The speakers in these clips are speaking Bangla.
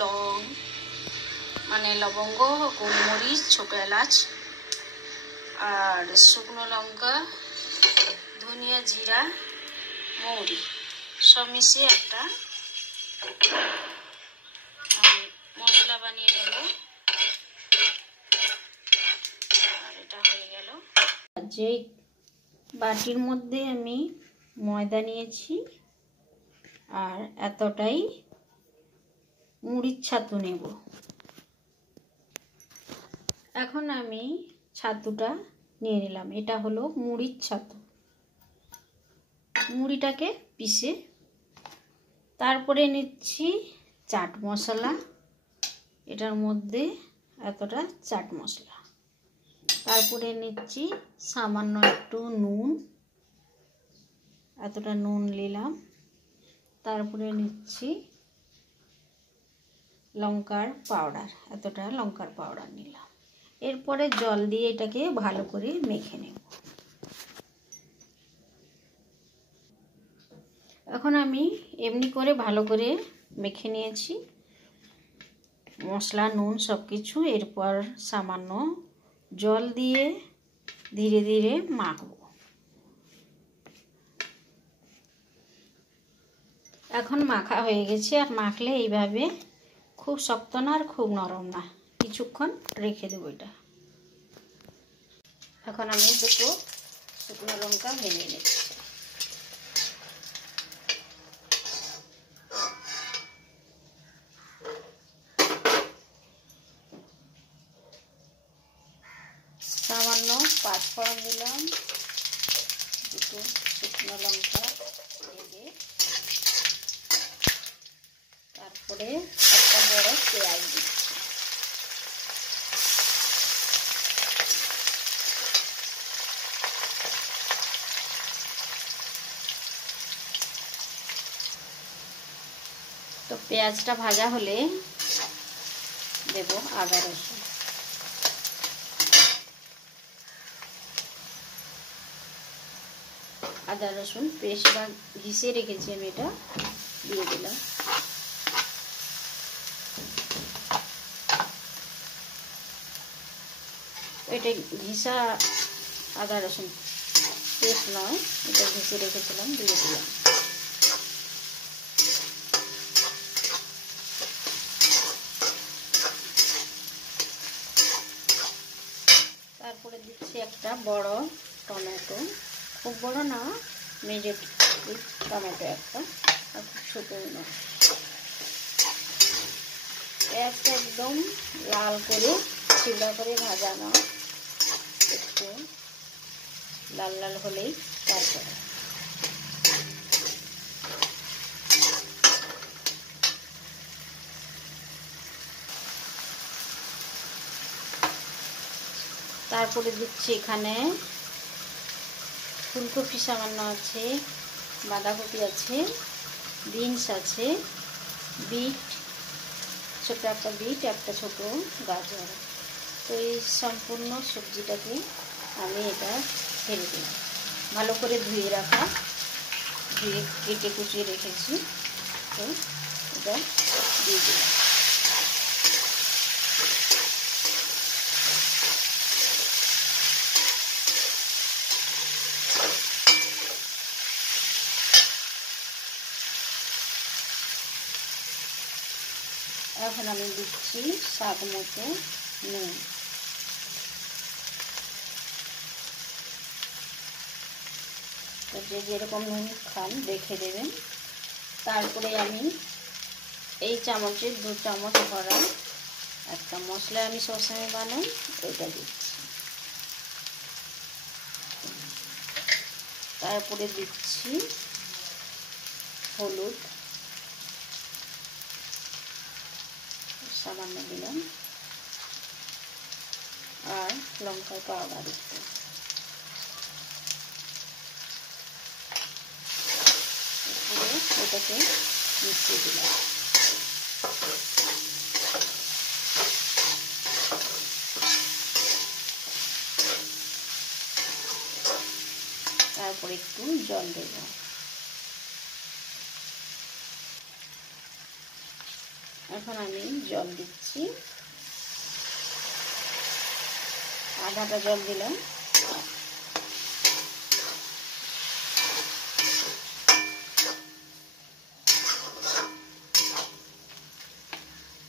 লং মানে লবঙ্গ, গোলমরিচ, ছোট এলাচ আর শুকনো লঙ্কা, ধনিয়া, জিরা, মৌরি সব মিশিয়ে একটা মশলা বানিয়ে নেব। আর এটা হয়ে গেল। যে বাটির মধ্যে আমি ময়দা নিয়েছি আর এতটাই মুড়ির ছাতু নেব। এখন আমি ছাতুটা নিয়ে নিলাম। এটা হলো মুড়ির ছাতু। মুড়িটাকে পিষে তারপরে নিচ্ছি চাট মশলা। এটার মধ্যে এতটা চাট মশলা। তারপরে নিচ্ছি সামান্য একটু নুন, এতটা নুন নিলাম। তারপরে নিচ্ছি লঙ্কার পাউডার, এতটা লঙ্কার পাউডার নিলাম। এরপরে জল দিয়ে এটাকে ভালো করে মেখে নেব। এখন আমি এমনি করে ভালো করে মেখে নিয়েছি মশলা, নুন সব কিছু। এরপর সামান্য জল দিয়ে ধীরে ধীরে মাখব। এখন মাখা হয়ে গেছে। আর মাখলে এইভাবে খুব শক্ত না আর খুব নরম না, কিছুক্ষণ রেখে দেবো এটা। এখন আমি দুটো শুকনো লঙ্কা ভেঙে নিচ্ছি। সামান্য পাঁচফোড়ন দিলাম, দুটো শুকনো লঙ্কা ভেঙে, তারপরে একটা বড় পেঁয়াজ দিচ্ছি। তো পেঁয়াজটা ভাজা হলে দেব আদা রসুন। আদা রসুন পেস্ট বা ঘিষে রেখেছি আমি, এটা দিয়ে দিলাম। এটা ঘিসা আদা রসুন পেস্ট নয়, এটা ঘিষে রেখেছিলাম, দিয়ে দিলাম। তারপরে দিচ্ছি একটা বড় টমেটো, খুব বড় না, মিডিয়াম টমেটো একটা, আর খুব ছোটো না। পেঁয়াজটা একদম লাল করে ছিলা করে ভাজা না, একটু লাল লাল হলেই তারপরে দিচ্ছি এখানে ফুলকপি সামান্য আছে, বাঁধাকপি আছে, বিনস আছে, বিট, ছোটো একটা বিট, একটা ছোটো গাজর। তো এই সম্পূর্ণ সবজিটাকে আমি এটা ছেড়ে দিলাম। ভালো করে ধুয়ে রাখা, ধুয়ে কেটে কুচিয়ে রেখেছি, তো এটা দিয়ে দিলাম। এখন আমি দিচ্ছি স্বাদ মতো নুন। তো যে যেরকম নুন খান দেখে দেবেন। তারপরে আমি এই চামচের 2 চামচ ভরা একটা মশলা আমি সবসময় বানাই, ওইটা দিচ্ছি। তারপরে দিচ্ছি হলুদ সামান্য দিলাম, আর লঙ্কার পাউডার একটু। এটাকে মিশিয়ে দিলাম। তারপরে একটু জল দেব। এখন আমি জল দিচ্ছি, আধাটা জল দিলাম।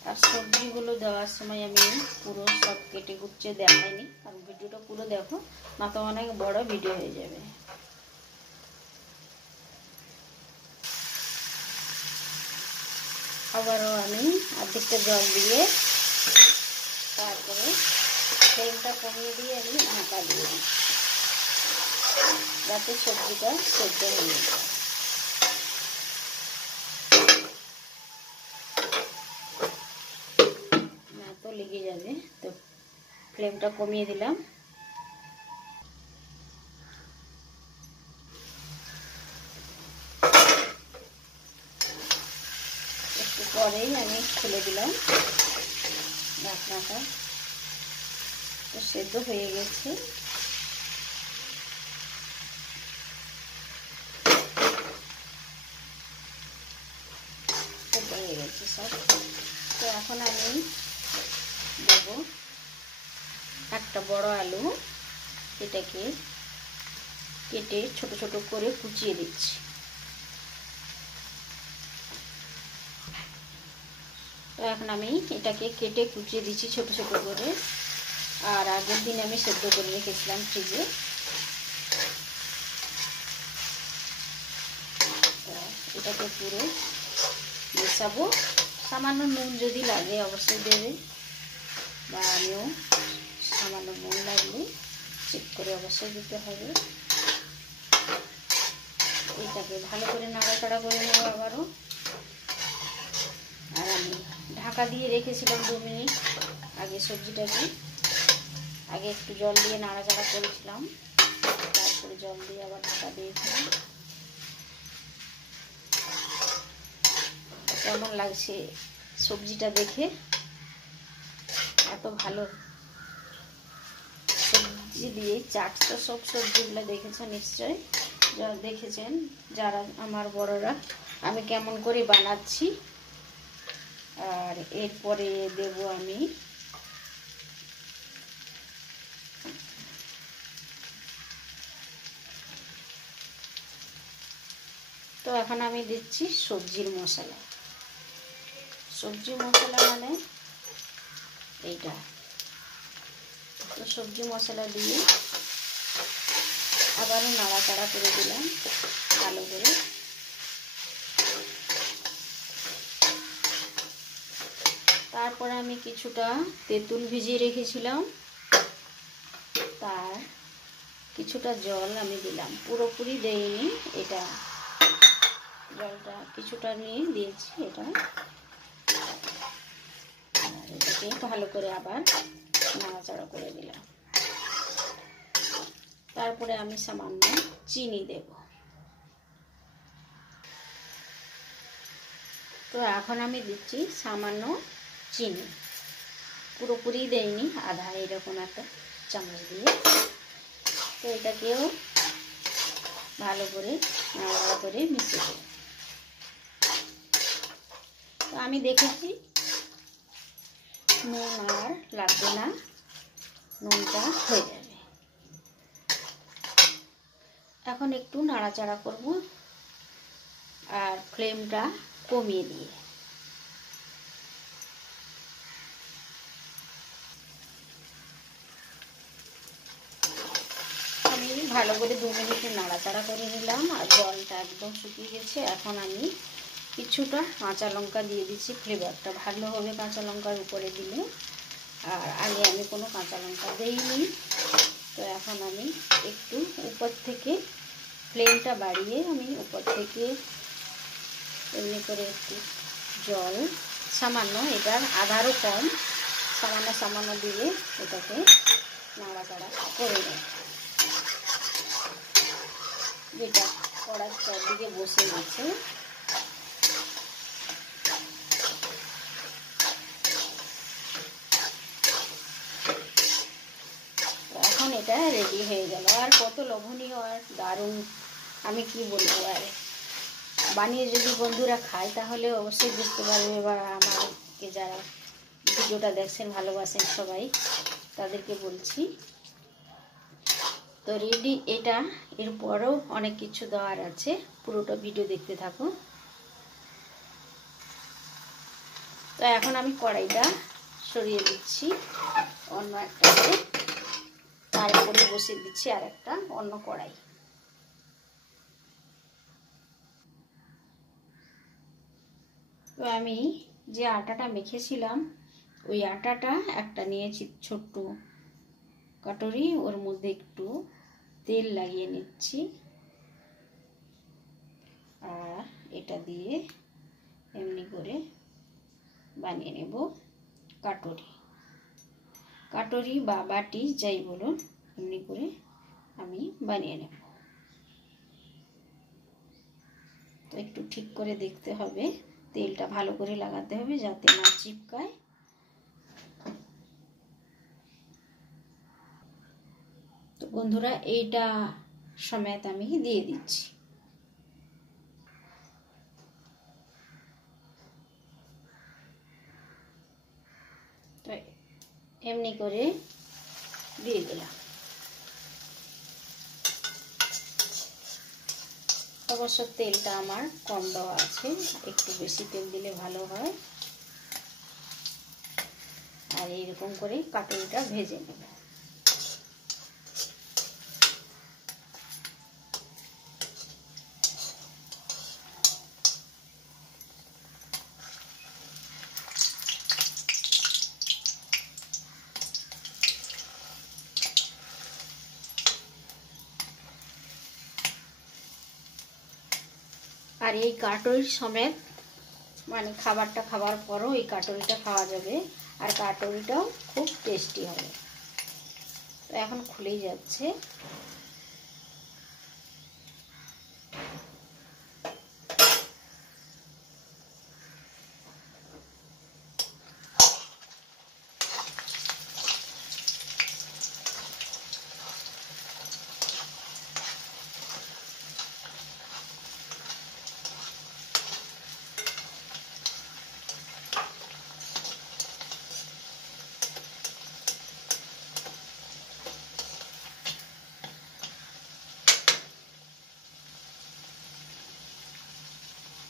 আর সবজিগুলো দেওয়ার সময় আমি পুরো সব কেটে কুচে দেখাইনি, আর ভিডিওটা পুরো দেখো, না তো অনেক বড় ভিডিও হয়ে যাবে। আবারও আমি অর্ধেকটা জল দিয়ে তারপরে ফ্লেমটা কমিয়ে দিয়ে আমি ঢাকা দিয়ে দিই, যাতে সবজিটা সেদ্ধ হয়ে যায়। না তো লেগে যাবে, তো ফ্লেমটা কমিয়ে দিলাম। একটু পরেই আমি খুলে দিলাম ঢাকনাটা, তো সেদ্ধ হয়ে গেছে। সেদ্ধ হয়ে গেছে সব। তো এখন আমি দেব একটা বড় আলু, এটাকে কেটে ছোট ছোট করে কুচিয়ে দিচ্ছি। তো এখন আমি এটাকে কেটে কুচিয়ে দিচ্ছি ছোট ছোট করে। আর আগের দিন আমি সেদ্ধ করে রেখেছিলাম ফ্রিজে। এটাকে পুরো মেশাবো। সামান্য নুন যদি লাগে অবশ্যই দেবে, বা আমিও সামান্য নুন লাগলে চেক করে অবশ্যই দিতে হবে। এটাকে ভালো করে নাড়াচাড়া করে নেব আবারও। আর আমি ঢাকা দিয়ে রেখেছিলাম 2 মিনিট আগে সবজিটাকে। আগে একটু জল দিয়ে নাড়াচাড়া করেছিলাম, তারপরে জল দিয়ে আবার ঢাকা দিয়েছিলাম। কেমন লাগছে সবজিটা দেখে? এত ভালো সবজি দিয়ে চাট, তো সব সবজিগুলো দেখেছেন নিশ্চয়, যারা দেখেছেন যারা আমার বড়রা, আমি কেমন করে বানাচ্ছি। আর এরপরে দেব আমি তো এখন আমি দিচ্ছি সবজির মশলা। সবজি মশলা মানে এইটা। তো সবজি মশলা দিয়ে আবারও নাড়াচাড়া করে দিলাম ভালো করে। তারপরে আমি কিছুটা তেঁতুল ভিজিয়ে রেখেছিলাম, তার কিছুটা জল আমি দিলাম, পুরোপুরি দেইনি, এটা জলটা কিছুটা নিয়ে দিয়েছি। এটাকে ভালো করে আবার নাড়াচাড়া করে দিলাম। তারপরে আমি সামান্য চিনি দেব। তো এখন আমি দিচ্ছি সামান্য চিনি, পুরোপুরি দেইনি, আধা এরকম একটা চামচ দিয়ে। তো এটাকেও ভালো করে নাড়াচাড়া করে মিশিয়ে দেব। তো আমি দেখেছি নুন আর লাগবে না, নুনটা হয়ে যাবে। এখন একটু নাড়াচাড়া করব, আর ফ্লেমটা কমিয়ে দিয়ে। আমি ভালো করে 2 মিনিট নাড়াচাড়া করে নিলাম, আর জলটা একদম শুকিয়ে গেছে। এখন আমি কিছুটা কাঁচা লঙ্কা দিয়ে দিচ্ছি, ফ্লেভারটা ভালো হবে কাঁচা লঙ্কার উপরে দিলে। আর আগে আমি কোনো কাঁচা লঙ্কা দেইনি। তো এখন আমি একটু উপর থেকে ফ্লেমটা বাড়িয়ে আমি উপর থেকে এমনি করে একটু জল সামান্য, এটার আধারও কম, সামান্য সামান্য দিয়ে এটাকে নাড়াচাড়া করে দেব। যেটা কড়ার চারদিকে বসে গেছে। এখন এটা রেডি হয়ে গেল। আর কত লোভনীয় আর দারুণ, আমি কি বলবো। আর বানিয়ে যদি বন্ধুরা খায় তাহলে অবশ্যই বুঝতে পারবে বা আমার আমাকে যারা ভিডিওটা দেখছেন ভালোবাসেন সবাই, তাদেরকে বলছি। তো রেডি এটা, এরপরও অনেক কিছু দেওয়ার আছে, পুরোটা ভিডিও দেখতে থাকো। তো এখন আমি কড়াইটা সরিয়ে দিচ্ছি অন্য একটাতে, তারপরে বসিয়ে দিচ্ছি আর একটা অন্য কড়াই। তো আমি যে আটাটা মেখেছিলাম ওই আটাটা একটা নিয়েছি ছোট্ট কাটুরি, ওর মধ্যে একটু তেল লাগিয়ে নিচ্ছি আর এটা দিয়ে এমনি করে বানিয়ে নেব কাটুরি। কাটুরি বা বাটি যাই বলুন, এমনি করে আমি বানিয়ে নেব। তো একটু ঠিক করে দেখতে হবে, তেলটা ভালো করে লাগাতে হবে যাতে না চিপকায়। তো বন্ধুরা এইটা সমেত আমি দিয়ে দিচ্ছি। তো এমনি করে দিয়ে দিলাম। অবশ্য তেলটা আমার কম দেওয়া আছে, একটু বেশি তেল দিলে ভালো হয়। আর এইরকম করে কাটুরিটা ভেজে নেব। আর এই কাটুরি সমেত মানে খাবারটা খাওয়ার পরও এই কাটুরিটা খাওয়া যাবে, আর কাটুরিটাও খুব টেস্টি হবে। তো এখন খুলেই যাচ্ছে।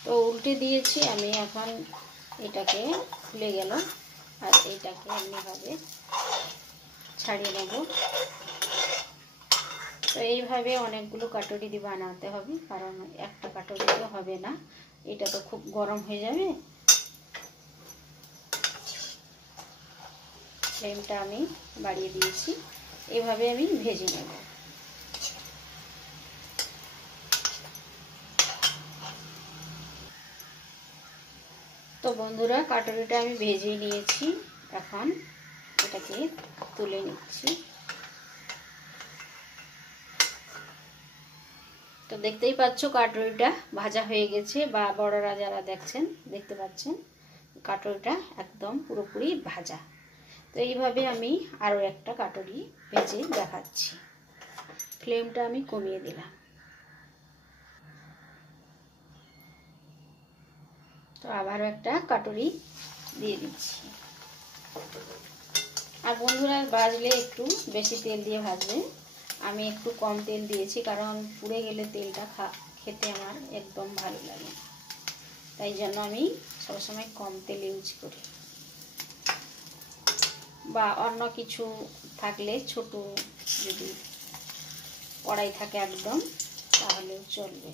তো উল্টে দিয়েছি আমি, এখন এটাকে খুলে গেল আর এটাকে এমনিভাবে ছাড়িয়ে নেব। তো এইভাবে অনেকগুলো কাটুরি দিয়ে বানাতে হবে, কারণ একটা কাটুরি তো হবে না, এটা তো খুব গরম হয়ে যাবে। ফ্লেমটা আমি বাড়িয়ে দিয়েছি, এইভাবে আমি ভেজে নেব। তো বন্ধুরা কাটুরিটা আমি ভেজে নিয়েছি, এখন এটাকে তুলে নিচ্ছি। তো দেখতেই পাচ্ছ কাটুরিটা ভাজা হয়ে গেছে, বা বড়রা যারা দেখছেন দেখতে পাচ্ছেন কাটুরিটা একদম পুরোপুরি ভাজা। তো এইভাবে আমি আরও একটা কাটুরি ভেজে দেখাচ্ছি। ফ্লেমটা আমি কমিয়ে দিলাম। তো আবারও একটা কাটুরি দিয়ে দিচ্ছি। আর বন্ধুরা ভাজলে একটু বেশি তেল দিয়ে ভাজবে, আমি একটু কম তেল দিয়েছি, কারণ পুড়ে গেলে তেলটা খেতে আমার একদম ভালো লাগে না, তাই জন্য আমি সবসময় কম তেল ইউজ করি। বা অন্য কিছু থাকলে ছোট যদি কড়াই থাকে একদম, তাহলেও চলবে।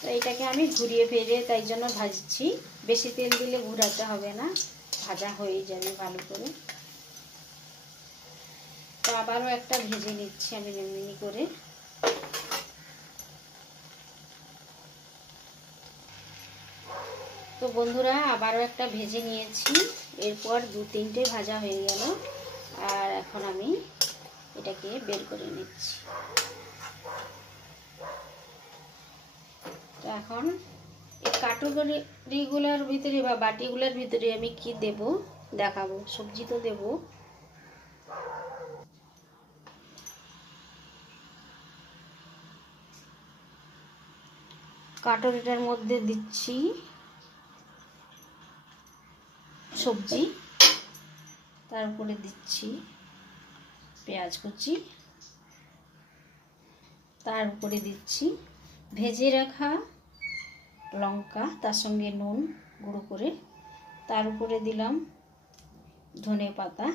তো এটাকে আমি ঘুরিয়ে ফিরে তাই জন্য ভাজছি, বেশি তেল দিলে ঘুরাতে হবে না, ভাজা হয়ে যাবে ভালো করে। তো আবারও একটা ভেজে নিচ্ছি আমি এমনি করে। তো বন্ধুরা আবারও একটা ভেজে নিয়েছি, এরপর 2-3টে ভাজা হয়ে গেল। আর এখন আমি এটাকে বের করে নিচ্ছি। তো এখন এই কাটুরিগুলোর ভিতরে বা বাটিগুলোর ভিতরে আমি কি দেব দেখাবো। সবজি তো দেব, কাটরিটার মধ্যে দিচ্ছি সবজি, তারপরে দিচ্ছি পেঁয়াজ কুচি, তার উপরে দিচ্ছি ভেজে রাখা লঙ্কা, তার সঙ্গে নুন গুঁড়ো করে, তার উপরে দিলাম ধনে পাতা,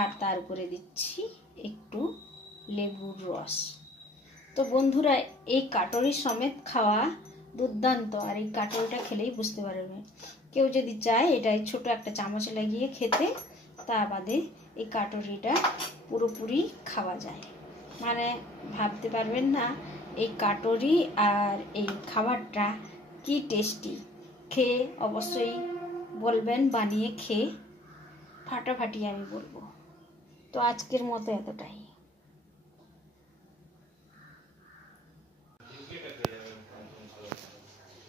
আর তার উপরে দিচ্ছি একটু লেবুর রস। তো বন্ধুরা, এই কাটরি সমেত খাওয়া দুর্দান্ত, আর এই কাটরিটা খেলেই বুঝতে পারবে। কেউ যদি চায় এটা ছোট একটা চামচ লাগিয়ে খেতে, তা বাদে এই কাটরিটা পুরোপুরি খাওয়া যায়। মানে ভাবতে পারবেন না এই কাটরি আর এই খাবারটা কি টেস্টি। খেয়ে অবশ্যই বলবেন, বানিয়ে খেয়ে ফাটাফাটি আমি বলবো। তো আজকের মতো এতটাই।